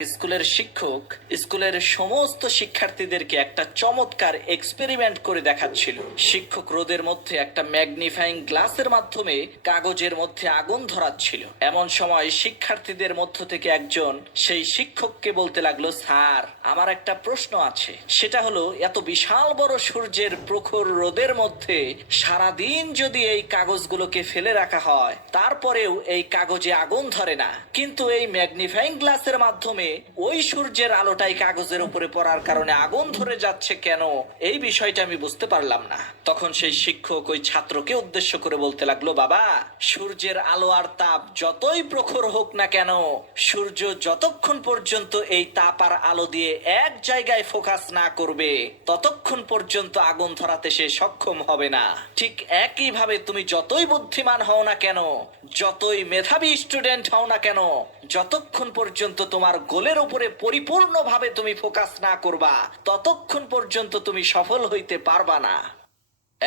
স্কুলের শিক্ষক স্কুলের সমস্ত শিক্ষার্থীদেরকে একটা চমৎকার এক্সপেরিমেন্ট করে দেখাচ্ছিল। শিক্ষক রোদের মধ্যে একটা ম্যাগনিফাইং গ্লাসের মাধ্যমে কাগজের মধ্যে আগুন ধরাচ্ছিল। এমন সময় শিক্ষার্থীদের মধ্য থেকে একজন সেই শিক্ষককে বলতে লাগলো, স্যার, আমার একটা প্রশ্ন আছে। সেটা হলো, এত বিশাল বড় সূর্যের প্রখর রোদের মধ্যে সারাদিন যদি এই কাগজগুলোকে ফেলে রাখা হয়, তারপরেও এই কাগজে আগুন ধরে না, কিন্তু এই ম্যাগনিফাইং গ্লাসের মাধ্যমে ওই সূর্যের আলোটাই কাগজের উপরে পড়ার কারণে আগুন ধরে যাচ্ছে কেন? এই বিষয়টা আমি বুঝতে পারলাম না। তখন সেই শিক্ষক ওই ছাত্রকে উদ্দেশ্য করে বলতে লাগলো, বাবা, সূর্যের আলো আর তাপ যতই প্রখর হোক না কেন, সূর্য যতক্ষণ পর্যন্ত এই তাপ আর আলো দিয়ে এক জায়গায় ফোকাস না করবে, ততক্ষণ পর্যন্ত আগুন ধরাতে সে সক্ষম হবে না। ঠিক একই ভাবে তুমি যতই বুদ্ধিমান হও না কেন, যতই মেধাবী স্টুডেন্ট হও না কেন, যতক্ষণ পর্যন্ত তোমার গোলের উপরে পরিপূর্ণভাবে তুমি ফোকাস না করবা, ততক্ষণ পর্যন্ত তুমি সফল হইতে পারবা না।